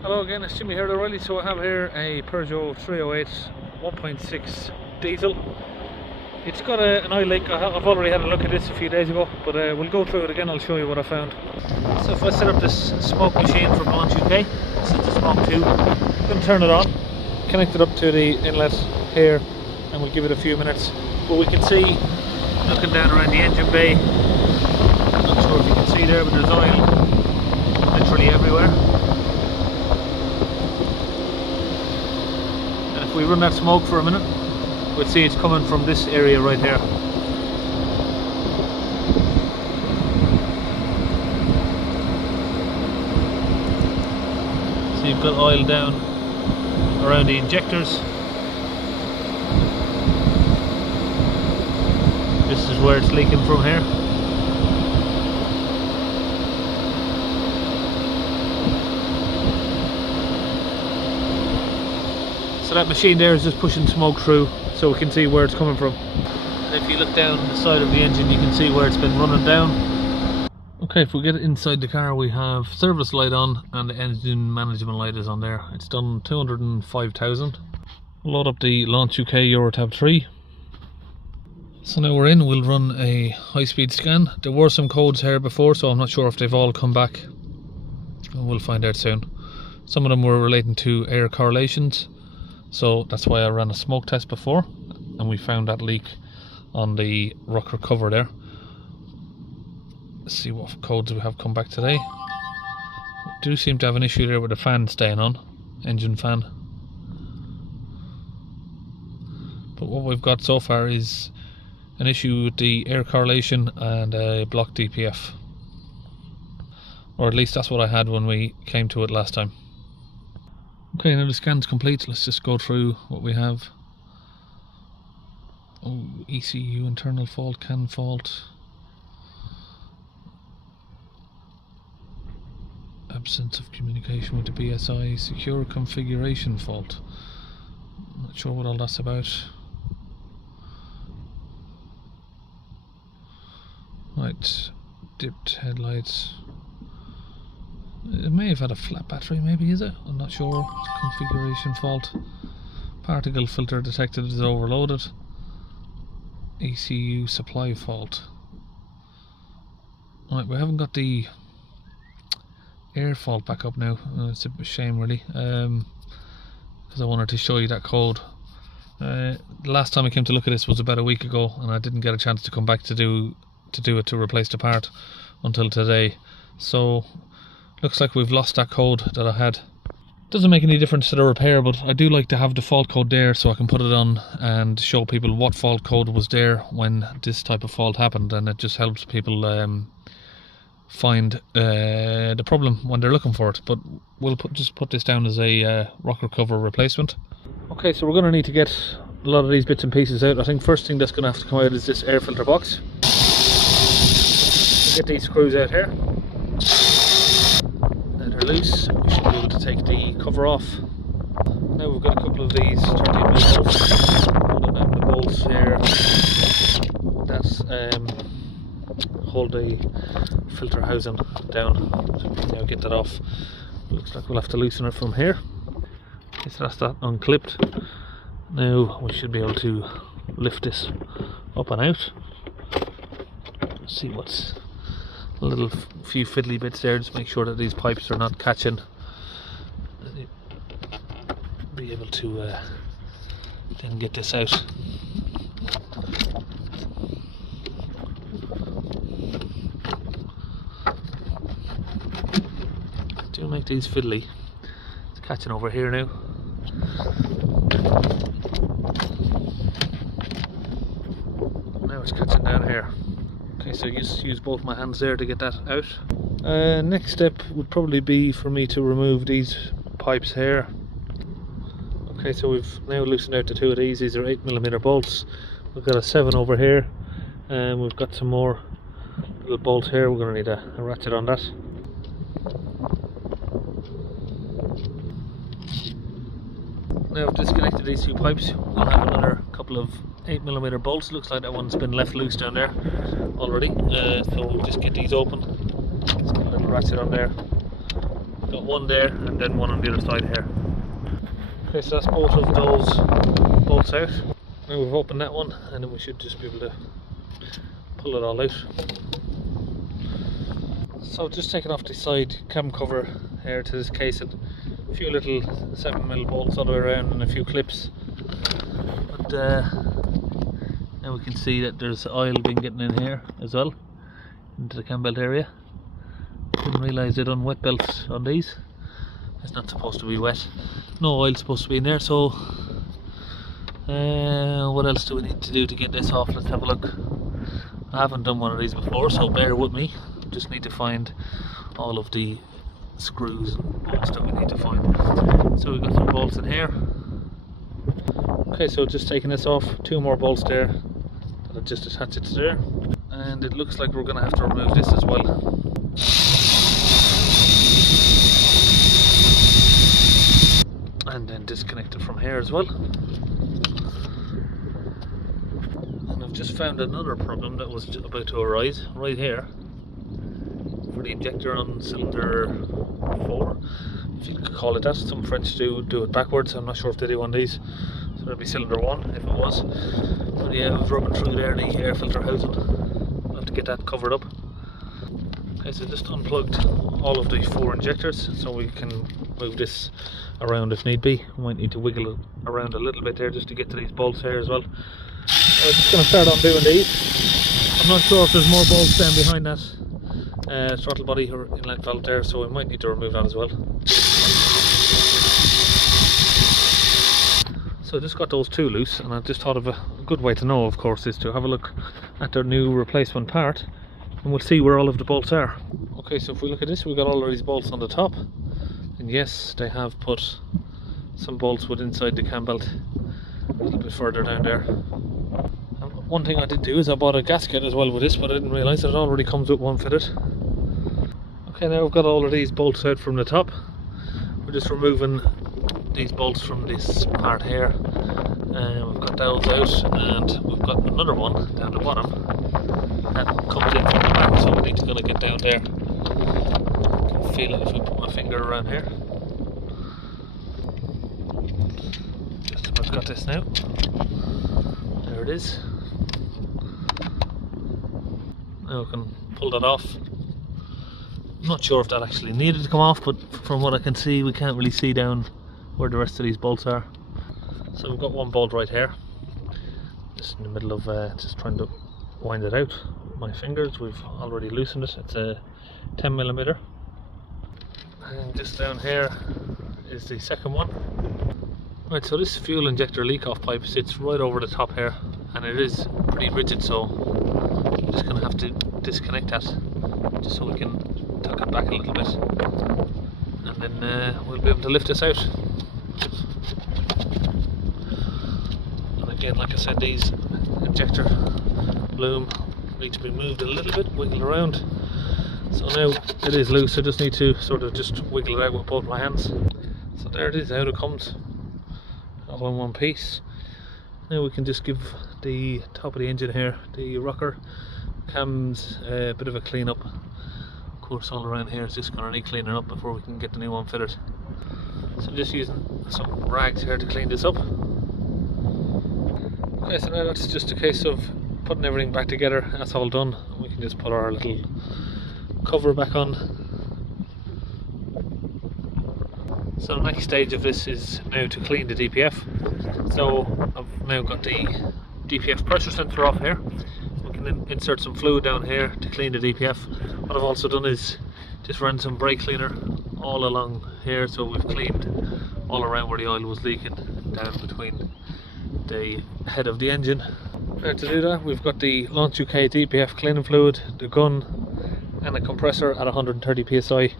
Hello again, it's Jimmy here at O'Reilly. So I have here a Peugeot 308 1.6 diesel. It's got an oil leak. I've already had a look at this a few days ago, but we'll go through it again. I'll show you what I found. So if I set up this smoke machine from Launch UK, this is the smoke tube. I'm going to turn it on, connect it up to the inlet here, and we'll give it a few minutes. But we can see, looking down around the engine bay, I'm not sure if you can see there, but there's oil literally everywhere. And if we run that smoke for a minute, we'll see it's coming from this area right here. So you've got oil down around the injectors. This is where it's leaking from here. So that machine there is just pushing smoke through, so we can see where it's coming from. And if you look down the side of the engine, you can see where it's been running down. Okay, if we get inside the car, we have service light on and the engine management light is on there. It's done 205,000. We'll load up the Launch UK Eurotab 3. So now we're in, we'll run a high-speed scan. There were some codes here before, so I'm not sure if they've all come back. And we'll find out soon. Some of them were relating to air correlations, so that's why I ran a smoke test before, and we found that leak on the rocker cover there. Let's see what codes we have come back today. We do seem to have an issue there with the fan staying on, engine fan. But what we've got so far is an issue with the air correlation and a block DPF. Or at least that's what I had when we came to it last time. Okay, now the scan's complete. Let's just go through what we have. Oh, ECU internal fault, CAN fault. Absence of communication with the BSI, secure configuration fault. I'm not sure what all that's about. Right, dipped headlights. It may have had a flat battery, maybe, is it? I'm not sure. Configuration fault. Particle filter detected is overloaded. ECU supply fault. Right, we haven't got the air fault back up now. It's a shame, really, because I wanted to show you that code. The last time I came to look at this was about a week ago, and I didn't get a chance to come back to do it to replace the part until today. So looks like we've lost that code that I had. Doesn't make any difference to the repair, but I do like to have the fault code there so I can put it on and show people what fault code was there when this type of fault happened, and it just helps people find the problem when they're looking for it. But we'll just put this down as a rocker cover replacement. Okay, so we're going to need to get a lot of these bits and pieces out. I think first thing that's going to have to come out is this air filter box. We'll get these screws out here. Loose, we should be able to take the cover off. Now we've got a couple of these 13mm bolts. Putting out the bolts here that hold the filter housing down. So we can now get that off. Looks like we'll have to loosen it from here. Okay, so that's that unclipped. Now we should be able to lift this up and out. See what's a little few fiddly bits there, just make sure that these pipes are not catching. Be able to then get this out. Do make these fiddly. It's catching over here now. Now it's catching down here. Okay, so use both my hands there to get that out. Next step would probably be for me to remove these pipes here. Okay, so we've now loosened out the two of these. These are 8mm bolts. We've got a 7 over here, and we've got some more little bolts here. We're going to need a ratchet on that. Now I've disconnected these two pipes. We'll have another couple of 8mm bolts. Looks like that one's been left loose down there. already, so we'll just get these open. Just get a little ratchet on there. Got one there and then one on the other side here. Okay, so that's both of those bolts out. Now we've opened that one, and then we should just be able to pull it all out. So just taking off the side cam cover here to this case, and a few little 7mm bolts all the way around and a few clips. But now we can see that there's oil been getting in here as well, into the cam belt area. Didn't realise they'd done wet belts on these. It's not supposed to be wet. No oil's supposed to be in there, so what else do we need to do to get this off? Let's have a look. I haven't done one of these before, so bear with me. Just need to find all of the screws and bolts that we need to find. So we've got some bolts in here. Okay, so just taking this off, 2 more bolts there that I just attach it to there, and it looks like we're going to have to remove this as well. And then disconnect it from here as well. And I've just found another problem that was about to arise right here for the injector on cylinder 4, if you could call it that. Some French do it backwards. I'm not sure if they do on these, so that'd be cylinder 1 if it was. But yeah, I was rubbing through there the air filter housing. I'll have to get that covered up. Okay, so just unplugged all of the 4 injectors, so we can move this around if need be. We might need to wiggle it around a little bit there just to get to these bolts here as well. I'm just going to start on doing these. I'm not sure if there's more bolts down behind that throttle body or inlet valve there, so we might need to remove that as well. So I just got those 2 loose, and I just thought of a good way to know, of course, is to have a look at their new replacement part, and we'll see where all of the bolts are. Okay, so if we look at this, we've got all of these bolts on the top, and yes, they have put some bolts with inside the cam belt a little bit further down there. And one thing I did do is I bought a gasket as well with this, but I didn't realise that it already comes with one fitted. Okay, now we've got all of these bolts out from the top. We're just removing these bolts from this part here, and we've got those out, and we've got another one down the bottom that comes in from the back, so we need to kind of get down there. I can feel it if I put my finger around here. Just about got this now. There it is. Now we can pull that off. I'm not sure if that actually needed to come off, but from what I can see, we can't really see down where the rest of these bolts are. So we've got one bolt right here, just in the middle of just trying to wind it out. My fingers, we've already loosened it. It's a 10mm, and just down here is the second one. Right, so this fuel injector leak off pipe sits right over the top here, and it is pretty rigid, so I'm just going to have to disconnect that just so we can tuck it back a little bit, and then we'll be able to lift this out. And again, like I said, these injector bloom need to be moved a little bit, wiggle around. So now it is loose, I just need to sort of just wiggle it out with both my hands. So there it is, out it comes, all in one piece. Now we can just give the top of the engine here, the rocker cams, a bit of a clean up. Of course, all around here is just going to need cleaning up before we can get the new one fitted. So I'm just using some rags here to clean this up. Okay, so now that's just a case of putting everything back together. That's all done. We can just put our little cover back on. So the next stage of this is now to clean the DPF. So I've now got the DPF pressure sensor off here. We can then insert some fluid down here to clean the DPF. What I've also done is just ran some brake cleaner all along here, so we've cleaned all around where the oil was leaking down between the head of the engine. Now to do that, we've got the Launch UK DPF cleaning fluid, the gun, and a compressor at 130 psi.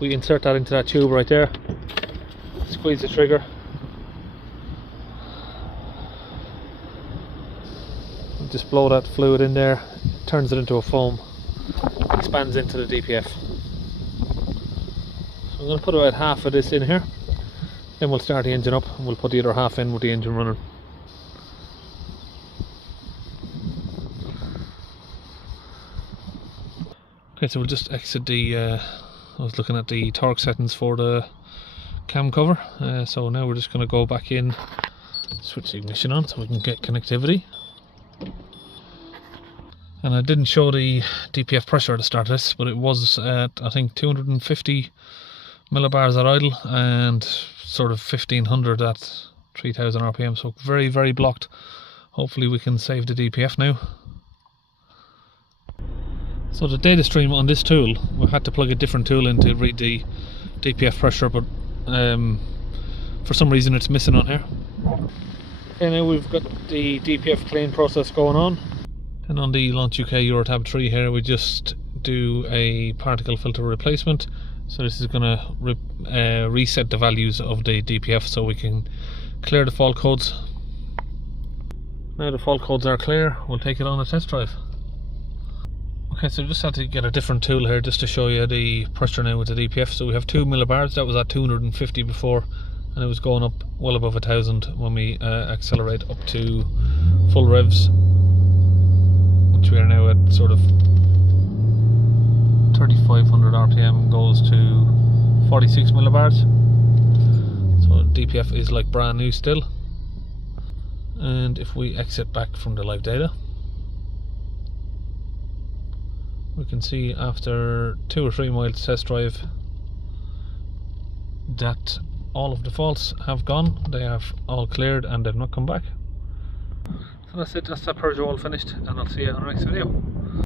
We insert that into that tube right there, squeeze the trigger, and just blow that fluid in there, turns it into a foam, expands into the DPF. So I'm going to put about half of this in here, then we'll start the engine up and we'll put the other half in with the engine running. Okay, so we'll just exit the I was looking at the torque settings for the cam cover, so now we're just going to go back in, switch the ignition on so we can get connectivity. And I didn't show the DPF pressure at the start of this, but it was at I think 250 millibars at idle and sort of 1500 at 3000 RPM, so very, very blocked. Hopefully we can save the DPF now. So the data stream on this tool, we had to plug a different tool in to read the DPF pressure, but for some reason it's missing on here. Okay, now we've got the DPF clean process going on. And on the Launch UK Euro Tab 3 here, we just do a particle filter replacement. So this is going to reset the values of the DPF so we can clear the fault codes. Now the fault codes are clear, we'll take it on a test drive. Okay, so just had to get a different tool here just to show you the pressure now with the DPF. So we have 2 millibars, that was at 250 before, and it was going up well above 1000 when we accelerate up to full revs, which we are now at sort of 3500 RPM, goes to 46 millibars. So DPF is like brand new still. And if we exit back from the live data, we can see after 2 or 3 miles test drive that all of the faults have gone, they have all cleared and they've not come back. So that's it, that's that Peugeot all finished, and I'll see you on the next video.